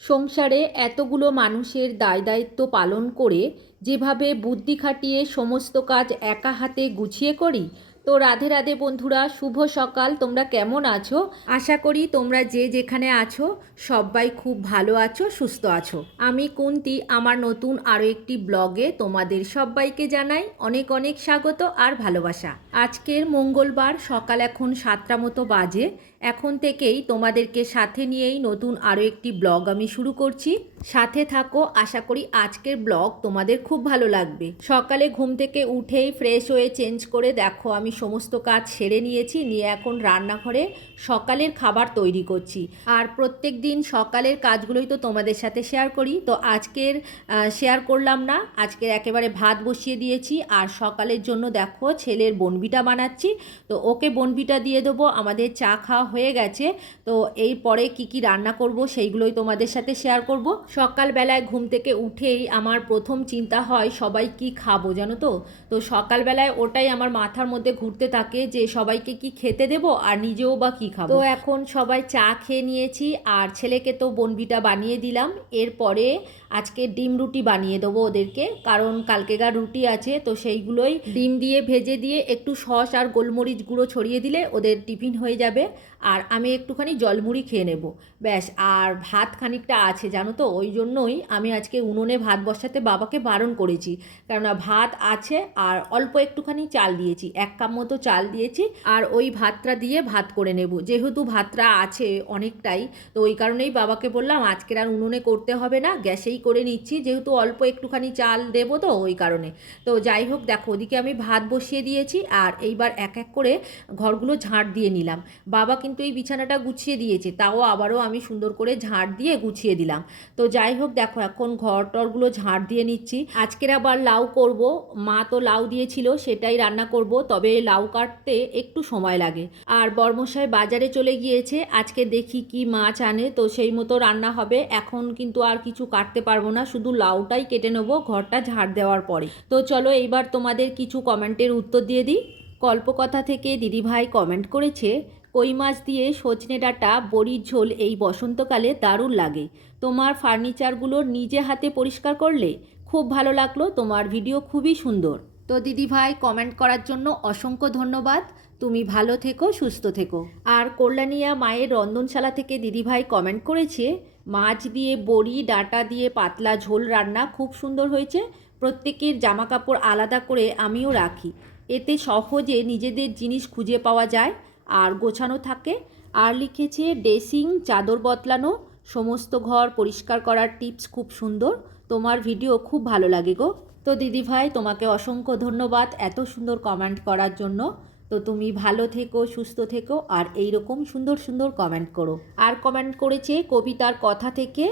সংসারে এতগুলো মানুষের দায় দায়িত্ব পালন করে যেভাবে বুদ্ধি খাটিয়ে সমস্ত কাজ একা হাতে গুছিয়ে করি। তো রাধে রাধে বন্ধুরা, শুভ সকাল। তোমরা কেমন আছো? আশা করি তোমরা যে যেখানে আছো, সবাই খুব ভালো আছো, সুস্থ আছো। আমি কুন্তি, আমার নতুন আরও একটি ব্লগে তোমাদের সবাইকে জানাই অনেক অনেক স্বাগত আর ভালোবাসা। আজকের মঙ্গলবার, সকাল এখন সাতটা মতো বাজে। এখন থেকেই তোমাদেরকে সাথে নিয়েই নতুন আরও একটি ব্লগ আমি শুরু করছি। সাথে থাকো, আশা করি আজকের ব্লগ তোমাদের খুব ভালো লাগবে। সকালে ঘুম থেকে উঠেই ফ্রেশ হয়ে চেঞ্জ করে দেখো, আমি সমস্ত কাজ সেরে নিয়েছি, নিয়ে এখন রান্নাঘরে সকালের খাবার তৈরি করছি। আর প্রত্যেক দিন সকালের কাজগুলোই তো তোমাদের সাথে শেয়ার করি। তো আজকের শেয়ার করলাম না, আজকের একেবারে ভাত বসিয়ে দিয়েছি। আর সকালের জন্য দেখো, ছেলের বনবিটা বানাচ্ছি। তো ওকে বনবিটা দিয়ে দেবো, আমাদের চা খাওয়া হয়ে গেছে। তো এই পরে কি কি রান্না করব সেইগুলোই তোমাদের সাথে শেয়ার করব। সকালবেলায় ঘুম থেকে উঠেই আমার প্রথম চিন্তা হয়, সবাই কি খাব জানো তো? তো সকালবেলায় ওটাই আমার মাথার মধ্যে ঘুরতে থাকে যে সবাইকে কি খেতে দেব আর নিজেও বা কি খাব। তো এখন সবাই চা খেয়ে নিয়েছি আর ছেলেকে তো বনবিটা বানিয়ে দিলাম। এরপরে আজকে ডিম রুটি বানিয়ে দেবো ওদেরকে, কারণ কালকেকার রুটি আছে, তো সেইগুলোই ডিম দিয়ে ভেজে দিয়ে একটু সস আর গোলমরিচ গুঁড়ো ছড়িয়ে দিলে ওদের টিফিন হয়ে যাবে, আর আমি একটুখানি জলমুড়ি খেয়ে নেব, ব্যাস। আর ভাত খানিকটা আছে, জানো তো? ওই জন্যই আমি আজকে উনুনে ভাত বসাতে বাবাকে বারণ করেছি, কেননা ভাত আছে আর অল্প একটুখানি চাল দিয়েছি, এক কাপ মতো চাল দিয়েছি, আর ওই ভাতটা দিয়ে ভাত করে নেব। যেহেতু ভাতটা আছে অনেকটাই, তো ওই কারণেই বাবাকে বললাম, আজকের আর উনুনে করতে হবে না, গ্যাসেই করে নিচ্ছি, যেহেতু অল্প একটুখানি চাল দেবো তো ওই কারণে। তো যাই হোক, দেখো, ওদিকে আমি ভাত বসিয়ে দিয়েছি আর এইবার এক এক করে ঘরগুলো ঝাঁট দিয়ে নিলাম। বাবা কিন্তু এই বিছানাটা গুছিয়ে দিয়েছে, তাও আবারও আমি সুন্দর করে ঝাঁট দিয়ে গুছিয়ে দিলাম। তো যাই হোক, দেখো, এখন ঘর টরগুলো ঝাঁট দিয়ে নিচ্ছি। আজকের আবার লাউ করব, মা তো লাউ দিয়েছিল, সেটাই রান্না করব, তবে লাউ কাটতে একটু সময় লাগে। আর বর্মশাই বাজারে চলে গিয়েছে, আজকে দেখি কি মাছ আনে, তো সেই মতো রান্না হবে। এখন কিন্তু আর কিছু কাটতে পারব না, শুধু লাউটাই কেটে নেব, ঘরটা ঝাড় দেওয়ার পরে। তো চলো এইবার তোমাদের কিছু কমেন্টের উত্তর দিয়ে দিই। কল্পকথা থেকে দিদিভাই কমেন্ট করেছে, কই মাছ দিয়ে সজনে ডাঁটা, বড়ির ঝোল এই বসন্তকালে দারুণ লাগে। তোমার ফার্নিচারগুলো নিজে হাতে পরিষ্কার করলে খুব ভালো লাগল, তোমার ভিডিও খুবই সুন্দর। তো দিদিভাই কমেন্ট করার জন্য অসংখ্য ধন্যবাদ। তুমি ভালো থেকো, সুস্থ থেকো। আর কল্যাণিয়া মায়ের রন্ধনশালা থেকে দিদিভাই কমেন্ট করেছে মাছ দিয়ে, বড়ি, ডাঁটা দিয়ে পাতলা ঝোল রান্না খুব সুন্দর হয়েছে। প্রত্যেকের জামা কাপড় আলাদা করে আমিও রাখি। এতে সহজে নিজেদের জিনিস খুঁজে পাওয়া যায়, আর গোছানো থাকে। আর লিখেছে, ড্রেসিং, চাদর বদলানো, সমস্ত ঘর পরিষ্কার করার টিপস খুব সুন্দর। তোমার ভিডিও খুব ভালো লাগে গো। তো দিদিভাই, তোমাকে অসংখ্য ধন্যবাদ এত সুন্দর কমেন্ট করার জন্য। তো তুমি ভালো থেকো, সুস্থ থেকো আর এই রকম সুন্দর সুন্দর কমেন্ট করো। আর কমেন্ট করেছে কবিতার কথা থেকে।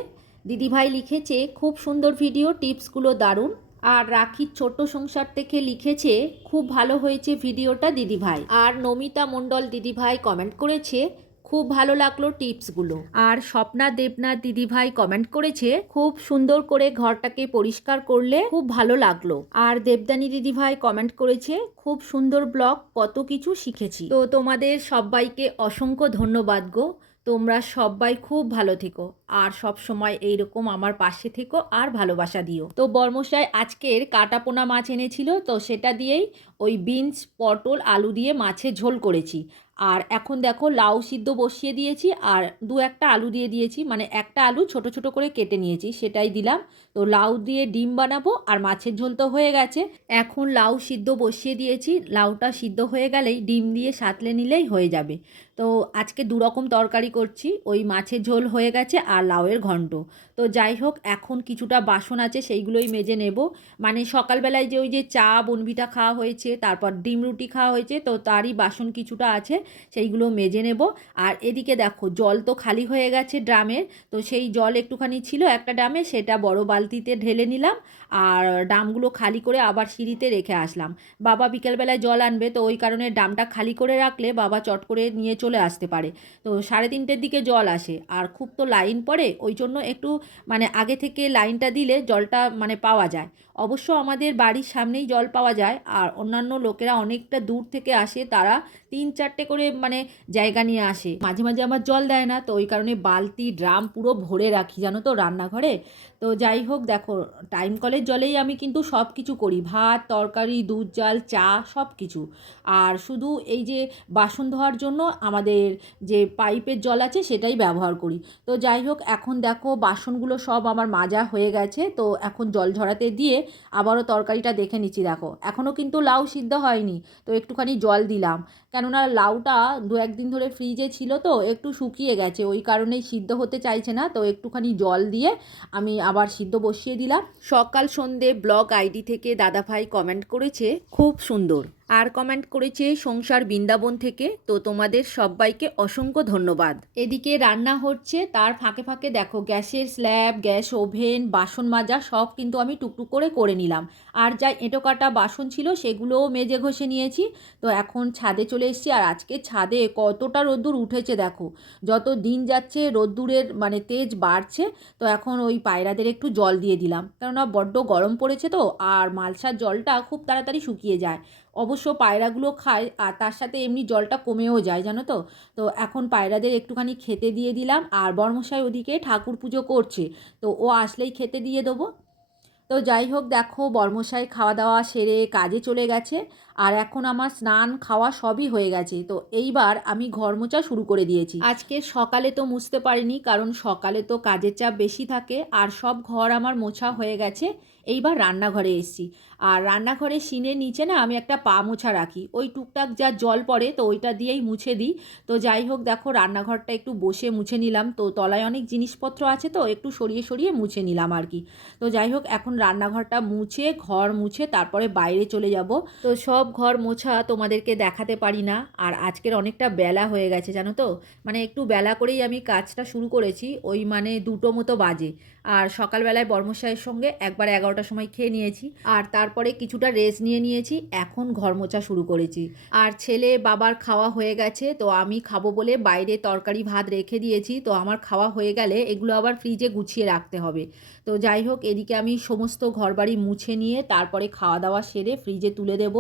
দিদিভাই লিখেছে, খুব সুন্দর ভিডিও টিপসগুলো দারুণ। আর রাখির ছোট্ট সংসার থেকে লিখেছে, খুব ভালো হয়েছে ভিডিওটা দিদিভাই। আর নমিতা মণ্ডল দিদিভাই কমেন্ট করেছে খুব ভালো লাগল টিপসগুলো। আর স্বপ্না দেবনাথ দিদিভাই কমেন্ট করেছে, খুব সুন্দর করে ঘরটাকে পরিষ্কার করলে খুব ভালো লাগল। আর দেবদানী দিদিভাই কমেন্ট করেছে, খুব সুন্দর ব্লগ কত কিছু শিখেছি। তো তোমাদের সবাইকে অসংখ্য ধন্যবাদ গো। তোমরা সবাই খুব ভালো থেকো। আর সব সময় এইরকম আমার পাশে থেকো আর ভালোবাসা দিও। তো বর্মশাই, আজকের কাটাপোনা মাছ এনেছিল, তো সেটা দিয়েই ওই বিনস পটল, আলু দিয়ে মাছের ঝোল করেছি। আর এখন দেখো লাউ সিদ্ধ বসিয়ে দিয়েছি আর দু একটা আলু দিয়ে দিয়েছি মানে একটা আলু ছোট ছোট করে কেটে নিয়েছি, সেটাই দিলাম। তো লাউ দিয়ে ডিম বানাবো আর মাছের ঝোল তো হয়ে গেছে। এখন লাউ সিদ্ধ বসিয়ে দিয়েছি, লাউটা সিদ্ধ হয়ে গেলেই ডিম দিয়ে সাঁতলে নিলেই হয়ে যাবে। তো আজকে দুরকম তরকারি করছি, ওই মাছের ঝোল হয়ে গেছে আর লাউয়ের ঘন্ট। তো যাই হোক, এখন কিছুটা বাসন আছে সেইগুলোই মেজে নেব। মানে সকালবেলায় যে ওই যে চা, বনভিটা খাওয়া হয়েছে, তারপর ডিম রুটি খাওয়া হয়েছে, তো তারই বাসন কিছুটা আছে। সেইগুলো মেজে নেব। আর এদিকে দেখো, জল তো খালি হয়ে গেছে ড্রামের। তো সেই জল একটুখানি ছিল একটা ড্রামে, সেটা বড় বালতিতে ঢেলে নিলাম। আর ড্রামগুলো খালি করে আবার সিঁড়িতে রেখে আসলাম। বাবা বিকেলবেলায় জল আনবে, তো ওই কারণে ড্রামটা খালি করে রাখলে বাবা চট করে নিয়ে চলে আসতে পারে। তো সাড়ে তিনটের দিকে জল আসে, আর খুব তো লাইন পড়ে, ওই জন্য একটু মানে আগে থেকে লাইনটা দিলে জলটা মানে পাওয়া যায়। অবশ্য আমাদের বাড়ির সামনেই জল পাওয়া যায়, আর অন্যান্য লোকেরা অনেকটা দূর থেকে আসে, তারা তিন চারটে করে মানে জায়গা নিয়ে আসে। মাঝে মাঝে আমার জল দেয় না, তো ওই কারণে বালতি, ড্রাম পুরো ভরে রাখি, জানো তো, রান্নাঘরে। তো যাই হোক দেখো টাইম কলের জলেই আমি কিন্তু সব কিছু করি। ভাত, তরকারি, দুধ, জাল, চা সব কিছু আর শুধু এই যে বাসন ধোয়ার জন্য আমাদের যে পাইপের জল আছে সেটাই ব্যবহার করি। তো যাই হোক, এখন দেখো বাসনগুলো সব আমার মাজা হয়ে গেছে। তো এখন জল ঝরাতে দিয়ে আবারও তরকারিটা দেখে নিচ্ছি দেখো। এখনও কিন্তু লাউ সিদ্ধ হয়নি, তো একটুখানি জল দিলাম। কেননা লাউটা দু একদিন ধরে ফ্রিজে ছিল তো, একটু শুকিয়ে গেছে। ওই কারণেই সিদ্ধ হতে চাইছে না, তো একটুখানি জল দিয়ে আমি আবার সিদ্ধ বসিয়ে দিলাম। সকাল সন্ধে ব্লগ আইডি থেকে দাদাভাই কমেন্ট করেছে খুব সুন্দর। আর কমেন্ট করেছে সংসার বৃন্দাবন থেকে। তো তোমাদের সবাইকে অসংখ্য ধন্যবাদ। এদিকে রান্না হচ্ছে, তার ফাঁকে ফাঁকে দেখো, গ্যাসের স্ল্যাব গ্যাস ওভেন, বাসন মাজা সব কিন্তু আমি টুকটুক করে করে নিলাম। আর যা এঁটো কাটা বাসন ছিল সেগুলোও মেজে ঘষে নিয়েছি। তো এখন ছাদে চলে এসেছি আর আজকে ছাদে কতটা রোদ্দুর উঠেছে দেখো। যত দিন যাচ্ছে রোদ্দুরের মানে তেজ বাড়ছে, তো এখন ওই পায়রাদের একটু জল দিয়ে দিলাম। কেননা বড্ড গরম পড়েছে তো, আর মালসার জলটা খুব তাড়াতাড়ি শুকিয়ে যায়। অবশ্য পায়রাগুলো খায়, আর তার সাথে এমনি জলটা কমেও যায়, জানো তো? তো এখন পায়রাদের একটুখানি খেতে দিয়ে দিলাম, আর বর্মশাই ওদিকে ঠাকুর পুজো করছে, তো ও আসলেই খেতে দিয়ে দেবো। তো যাই হোক, দেখো বর্মশাই খাওয়া দাওয়া সেরে কাজে চলে গেছে, আর এখন আমার স্নান খাওয়া সবই হয়ে গেছে, তো এইবার আমি ঘর মোছা শুরু করে দিয়েছি। আজকে সকালে তো মুছতে পারিনি, কারণ সকালে তো কাজের চাপ বেশি থাকে, আর সব ঘর আমার মোছা হয়ে গেছে এইবার রান্নাঘরে এসেছি। আর রান্নাঘরে সিনের নিচে না আমি একটা পা মোছা রাখি। ওই টুকটাক যা জল পড়ে তো ওইটা দিয়েই মুছে দিই। তো যাই হোক, দেখো রান্নাঘরটা একটু বসে মুছে নিলাম। তো তলায় অনেক জিনিসপত্র আছে তো, একটু সরিয়ে সরিয়ে মুছে নিলাম আর কি। তো যাই হোক, এখন রান্নাঘরটা মুছে, ঘর মুছে, তারপরে বাইরে চলে যাব। তো সব ঘর মোছা তোমাদেরকে দেখাতে পারি না। আর আজকের অনেকটা বেলা হয়ে গেছে, জানো তো? মানে একটু বেলা করেই আমি কাজটা শুরু করেছি। ওই মানে দুটো মতো বাজে। আর সকালবেলায় বর্মশাইয়ের সঙ্গে একবার এগারোটার সময় খেয়ে নিয়েছি। আর তারপরে কিছুটা রেস্ট নিয়ে নিয়েছি। এখন ঘর মোছা শুরু করেছি। আর ছেলে বাবার খাওয়া হয়ে গেছে, তো আমি খাব বলে বাইরে তরকারি ভাত রেখে দিয়েছি। তো আমার খাওয়া হয়ে গেলে এগুলো আবার ফ্রিজে গুছিয়ে রাখতে হবে। তো যাই হোক, এদিকে আমি সমস্ত ঘরবাড়ি মুছে নিয়ে তারপরে খাওয়া দাওয়া সেরে ফ্রিজে তুলে দেব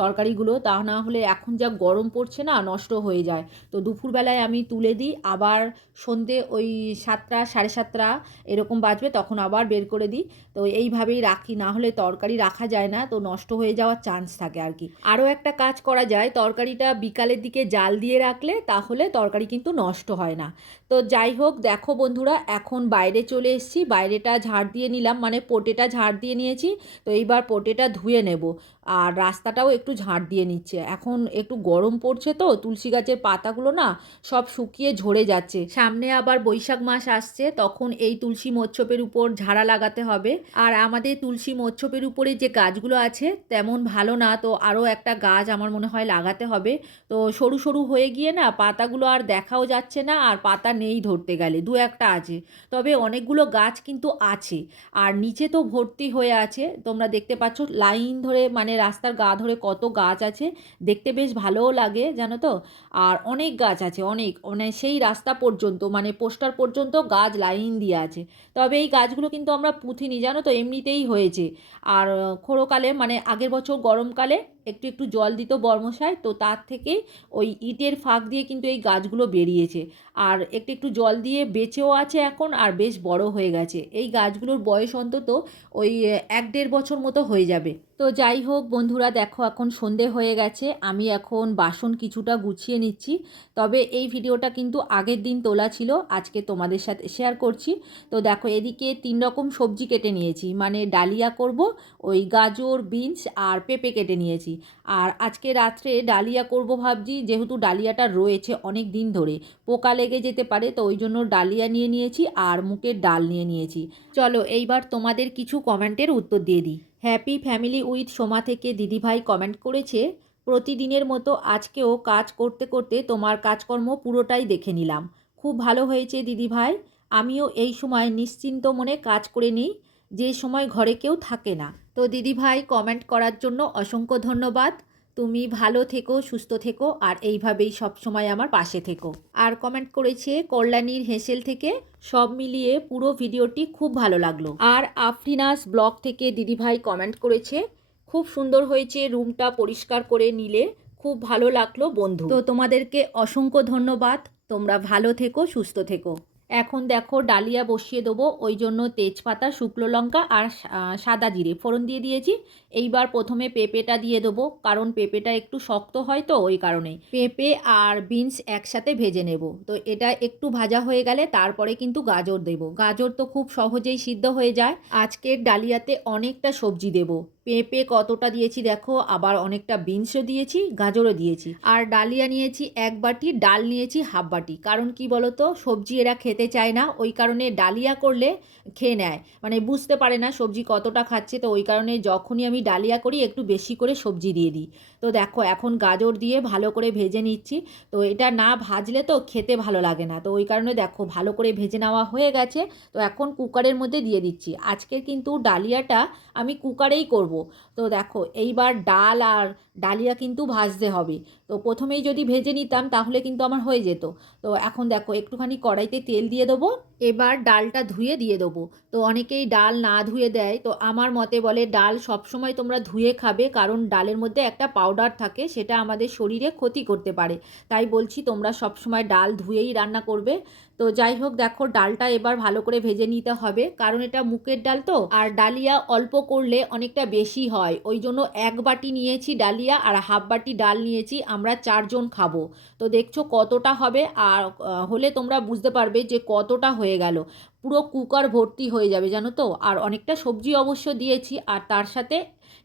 তরকারিগুলো। তা না হলে এখন যা গরম পড়ছে না, নষ্ট হয়ে যায়। তো দুপুরবেলায় আমি তুলে দিই, আবার সন্ধে ওই সাতটা, সাড়ে সাতটা এরকম বাজবে তখন আবার বের করে দিই। তো এইভাবেই রাখি, না হলে তরকারি রাখা যায় না, তো নষ্ট হয়ে যাওয়ার চান্স থাকে আর কি। আরও একটা কাজ করা যায়, তরকারিটা বিকালের দিকে জাল দিয়ে রাখলে তাহলে তরকারি কিন্তু নষ্ট হয় না। তো যাই হোক, দেখো বন্ধুরা, এখন বাইরে চলে এসেছি। বাইরেটা ঝাড় দিয়ে নিলাম মানে পোটেটা ঝাড় দিয়ে নিয়েছি। তো এইবার পোটেটা ধুয়ে নেব। আর রাস্তাটাও একটু ঝাড় দিয়ে নিচ্ছে। এখন একটু গরম পড়ছে তো, তুলসী গাছের পাতাগুলো না সব শুকিয়ে ঝরে যাচ্ছে। সামনে আবার বৈশাখ মাস আসছে, তখন এই তুলসী মোচ্ছপের উপর ঝাড়া লাগাতে হবে। আর আমাদের তুলসী মোচ্ছপের উপরে যে গাছগুলো আছে, তেমন ভালো না। তো আরও একটা গাছ আমার মনে হয় লাগাতে হবে। তো সরু সরু হয়ে গিয়ে না পাতাগুলো আর দেখাও যাচ্ছে না, আর পাতা নেই ধরতে গেলে, দু একটা আছে। তবে অনেকগুলো গাছ কিন্তু আছে। আর নিচে তো ভর্তি হয়ে আছে। তোমরা দেখতে পাচ্ছ লাইন ধরে মানে রাস্তার গা ধরে কত গাছ আছে। দেখতে বেশ ভালোও লাগে, জানো তো? আর অনেক গাছ আছে, অনেক। মানে সেই রাস্তা পর্যন্ত মানে পোস্টার পর্যন্ত গাছ লাইন দিয়ে আছে। তবে এই গাছগুলো কিন্তু আমরা পুঁথিনি, জানো তো? এমনিতেই হয়েছে। আর খোড়োকালে মানে আগের বছর গরমকালে একটু একটু জল দিত বর্মশায়, তো তার থেকেই ওই ইটের ফাঁক দিয়ে কিন্তু এই গাছগুলো বেরিয়েছে। আর একটু একটু জল দিয়ে বেঁচেও আছে এখন, আর বেশ বড় হয়ে গেছে। এই গাছগুলোর বয়স অন্তত ওই, এক দেড় বছর মতো হয়ে যাবে। তো যাই হোক, বন্ধুরা দেখো এখন সন্ধে হয়ে গেছে। আমি এখন বাসন কিছুটা গুছিয়ে নিচ্ছি। তবে এই ভিডিওটা কিন্তু আগের দিন তোলা ছিল, আজকে তোমাদের সাথে শেয়ার করছি। তো দেখো, এদিকে তিন রকম সবজি কেটে নিয়েছি। মানে ডালিয়া করব, ওই গাজর, বিনস আর পেঁপে কেটে নিয়েছি। আর আজকে রাত্রে ডালিয়া করব ভাবছি, যেহেতু ডালিয়াটা রয়েছে অনেক দিন ধরে। পোকা লেগে যেতে পারে, তো ওই জন্য ডালিয়া নিয়ে নিয়েছি আর মুখের ডাল নিয়ে নিয়েছি। চলো, এইবার তোমাদের কিছু কমেন্টের উত্তর দিয়ে দিই। হ্যাপি ফ্যামিলি উইথ সোমা থেকে দিদিভাই কমেন্ট করেছে, প্রতিদিনের মতো আজকেও কাজ করতে করতে তোমার কাজকর্ম পুরোটাই দেখে নিলাম। খুব ভালো হয়েছে দিদিভাই। আমিও এই সময় নিশ্চিন্ত মনে কাজ করে নিই, যে সময় ঘরে কেউ থাকে না। তো দিদিভাই কমেন্ট করার জন্য অসংখ্য ধন্যবাদ। তুমি ভালো থেকো, সুস্থ থেকো, আর এইভাবেই সব সময় আমার পাশে থেকো। আর কমেন্ট করেছে কল্যাণীর হেসেল থেকে, সব মিলিয়ে পুরো ভিডিওটি খুব ভালো লাগল। আর আফরিনাস ব্লগ থেকে দিদিভাই কমেন্ট করেছে, খুব সুন্দর হয়েছে রুমটা পরিষ্কার করে নিলে, খুব ভালো লাগল বন্ধু। তো তোমাদেরকে অসংখ্য ধন্যবাদ, তোমরা ভালো থেকো, সুস্থ থেকো। এখন দেখো ডালিয়া বসিয়ে দেবো, ওই জন্য তেজপাতা, শুকনো লঙ্কা আর সাদা জিরে, ফোড়ন দিয়ে দিয়েছি। এইবার প্রথমে পেঁপেটা দিয়ে দেবো, কারণ পেঁপেটা একটু শক্ত হয় তো ওই কারণেই। পেঁপে আর বিনস একসাথে ভেজে নেব, তো এটা একটু ভাজা হয়ে গেলে তারপরে কিন্তু গাজর দেব। গাজর তো খুব সহজেই সিদ্ধ হয়ে যায়। আজকের ডালিয়াতে অনেকটা সবজি দেব। পেঁপে কতটা দিয়েছি দেখো, আবার অনেকটা বিনসও দিয়েছি, গাজরও দিয়েছি। আর ডালিয়া নিয়েছি এক বাটি, ডাল নিয়েছি হাফ বাটি। কারণ কি বলতো, সবজি এরা খেতে চায় না, ওই কারণে ডালিয়া করলে খেয়ে নেয়। মানে বুঝতে পারে না সবজি কতটা খাচ্ছে, তো ওই কারণে যখনই আমি ডালিয়া করি, একটু বেশি করে সবজি দিয়ে দিই। তো দেখো, এখন গাজর দিয়ে ভালো করে ভেজে নিচ্ছি। তো এটা না ভাজলে তো খেতে ভালো লাগে না। তো ওই কারণে দেখো, ভালো করে ভেজে নেওয়া হয়ে গেছে। তো এখন কুকারের মধ্যে দিয়ে দিচ্ছি। আজকের কিন্তু ডালিয়াটা আমি কুকারেই করব। তো দেখো, এইবার ডাল আর ডালিয়া কিন্তু ভাজতে হবে। তো প্রথমেই যদি ভেজে নিতাম তাহলে কিন্তু আমার হয়ে যেত। তো এখন দেখো একটুখানি কড়াইতে তেল দিয়ে দেবো, এবার ডালটা ধুয়ে দিয়ে দেবো। তো অনেকেই ডাল না ধুয়ে দেয়, তো আমার মতে বলে ডাল সবসময় তোমরা ধুয়ে খাবে, কারণ ডালের মধ্যে একটা পাউডার থাকে, সেটা আমাদের শরীরে ক্ষতি করতে পারে। তাই বলছি তোমরা সবসময় ডাল ধুয়েই রান্না করবে। তো যাই হোক, দেখো ডালটা এবার ভালো করে ভেজে নিতে হবে। কারণ এটা মুগের ডাল তো, আর ডালিয়া অল্প করলে অনেকটা বেশি হয়। ওই জন্য এক বাটি নিয়েছি ডালিয়া আর হাফ বাটি ডাল নিয়েছি, আমরা চারজন খাব। তো দেখছ কতটা হবে, আর হলে তোমরা বুঝতে পারবে যে কতটা হয়ে গেল। পুরো কুকার ভর্তি হয়ে যাবে, জানো তো? আর অনেকটা সবজি অবশ্য দিয়েছি, আর তার সাথে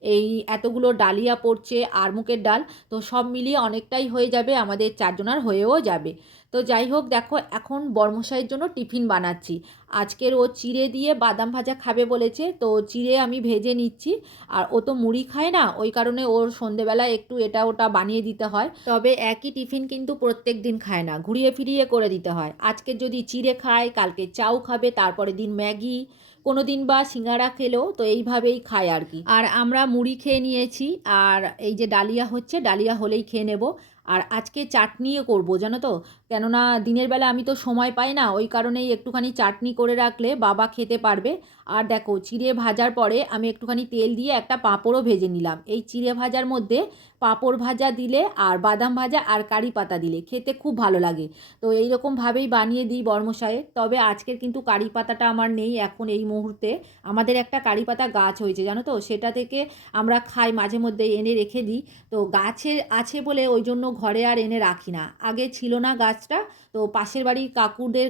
এই এতগুলো ডালিয়া পড়ছে আর মুগের ডাল, তো সব মিলিয়ে অনেকটাই হয়ে যাবে, আমাদের চারজনার হয়েও যাবে। তো যাই হোক, দেখো এখন বর্মশাইয়ের জন্য টিফিন বানাচ্ছি। আজকের ও চিড়ে দিয়ে বাদাম ভাজা খাবে বলেছে, তো চিড়ে আমি ভেজে নিচ্ছি। আর ও তো মুড়ি খায় না, ওই কারণে ওর সন্ধেবেলা একটু এটা ওটা বানিয়ে দিতে হয়। তবে একই টিফিন কিন্তু প্রত্যেক দিন খায় না, ঘুরিয়ে ফিরিয়ে করে দিতে হয়। আজকে যদি চিড়ে খায়, কালকে চাউ খাবে তারপরে দিন ম্যাগি কোনো দিন বা সিঙ্গারা খেলেও তো এইভাবেই খায় আর কি। আর আমরা মুড়ি খেয়ে নিয়েছি, আর এই যে ডালিয়া হচ্ছে, ডালিয়া হলেই খেয়ে নেব। আর আজকে চাটনিও করব, জানো তো? কেননা দিনের বেলা আমি তো সময় পাই না, ওই কারণেই একটুখানি চাটনি করে রাখলে বাবা খেতে পারবে। আর দেখো, চিড়ে ভাজার পরে আমি একটুখানি তেল দিয়ে একটা পাঁপড়ও ভেজে নিলাম। এই চিড়ে ভাজার মধ্যে পাঁপড় ভাজা দিলে আর বাদাম ভাজা আর কারি পাতা দিলে খেতে খুব ভালো লাগে। তো এই এইরকমভাবেই বানিয়ে দিই বর্মশায়ে। তবে আজকের কিন্তু কারি পাতাটা আমার নেই এখন এই মুহূর্তে। আমাদের একটা কারি পাতা গাছ হয়েছে, জানো তো? সেটা থেকে আমরা খাই, মাঝে মধ্যে এনে রেখে দিই। তো গাছের আছে বলে ওই জন্য ঘরে আর এনে রাখি না। আগে ছিল না গাছটা, তো পাশের বাড়ির কাকুদের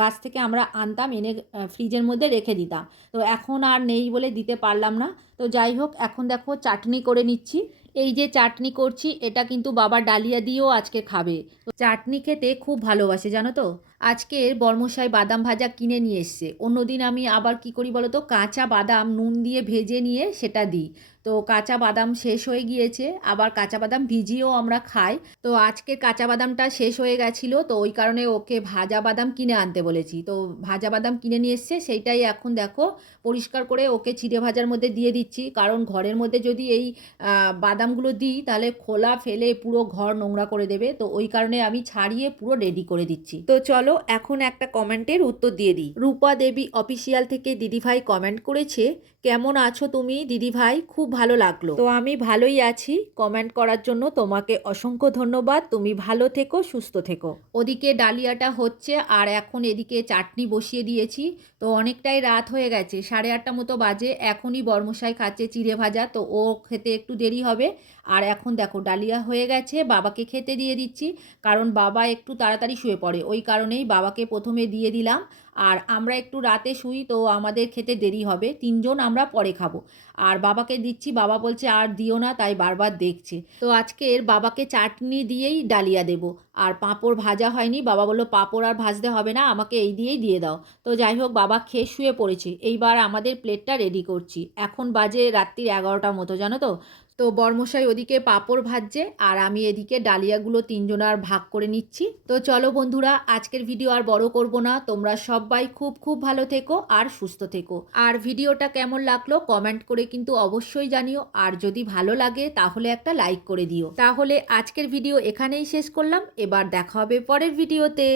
গাছ থেকে আমরা আনতাম, এনে ফ্রিজের মধ্যে রেখে দিতাম। তো এখন আর নেই বলে দিতে পারলাম না। তো যাই হোক, এখন দেখো চাটনি করে নিচ্ছি। এই যে চাটনি করছি, এটা কিন্তু বাবা ডালিয়া দিয়েও আজকে খাবে। তো চাটনি খেতে খুব ভালোবাসে, জানো তো? আজকের বর্মশাই বাদাম ভাজা কিনে নিয়ে এসছে। অন্যদিন আমি আবার কি করি বলো তো, কাঁচা বাদাম নুন দিয়ে ভেজে নিয়ে সেটা দিই। তো কাঁচা বাদাম শেষ হয়ে গিয়েছে, আবার কাঁচা বাদাম ভিজিয়েও আমরা খাই। তো আজকে কাঁচা বাদামটা শেষ হয়ে গেছিল, তো ওই কারণে ওকে ভাজা বাদাম কিনে আনতে বলেছি। তো ভাজা বাদাম কিনে নিয়ে এসছে, সেইটাই এখন দেখো, পরিষ্কার করে ওকে চিড়ে ভাজার মধ্যে দিয়ে দিচ্ছি। কারণ ঘরের মধ্যে যদি এই বাদামগুলো দিই, তাহলে খোলা ফেলে পুরো ঘর নোংরা করে দেবে। তো ওই কারণে আমি ছাড়িয়ে পুরো রেডি করে দিচ্ছি। তো চলো এখন একটা কমেন্টের উত্তর দিয়ে দিই। রূপা দেবী অফিসিয়াল থেকে দিদিভাই কমেন্ট করেছে, কেমন আছো তুমি দিদিভাই? খুব ভালো লাগল। তো আমি ভালোই আছি কমেন্ট করার জন্য তোমাকে অসংখ্য ধন্যবাদ। তুমি ভালো থেকো, সুস্থ থেকো। ওদিকে ডালিয়াটা হচ্ছে, আর এখন এদিকে চাটনি বসিয়ে দিয়েছি। তো অনেকটাই রাত হয়ে গেছে, সাড়ে আটটা মতো বাজে, এখনই বর্মশাই খাচ্ছে চিড়ে ভাজা, তো ও খেতে একটু দেরি হবে। আর এখন দেখো, ডালিয়া হয়ে গেছে, বাবাকে খেতে দিয়ে দিচ্ছি, কারণ বাবা একটু তাড়াতাড়ি শুয়ে পড়ে, ওই কারণেই বাবাকে প্রথমে দিয়ে দিলাম। আর আমরা একটু রাতে শুই, তো আমাদের খেতে দেরি হবে। তিনজন আমরা পরে খাব। আর বাবাকে দিচ্ছি, বাবা বলছে আর দিও না, তাই বারবার দেখছে। তো আজকের বাবাকে চাটনি দিয়েই ডালিয়া দেব। আর পাঁপড় ভাজা হয়নি, বাবা বলল, পাঁপড় আর ভাজতে হবে না, আমাকে এই দিয়েই দিয়ে দাও। তো যাই হোক, বাবা খেয়ে শুয়ে পড়েছে। এইবার আমাদের প্লেটটা রেডি করছি। এখন বাজে রাত্রির এগারোটার মতো, জানো তো? তো বর্মশাই ওদিকে পাঁপড় ভাজছে, আর আমি এদিকে ডালিয়াগুলো তিনজনার ভাগ করে নিচ্ছি। তো চলো বন্ধুরা, আজকের ভিডিও আর বড় করব না। তোমরা সবাই খুব খুব ভালো থেকো আর সুস্থ থেকো। আর ভিডিওটা কেমন লাগল কমেন্ট করে কিন্তু অবশ্যই জানিও। আর যদি ভালো লাগে তাহলে একটা লাইক করে দিও। তাহলে আজকের ভিডিও এখানেই শেষ করলাম। এবার দেখা হবে পরের ভিডিওতে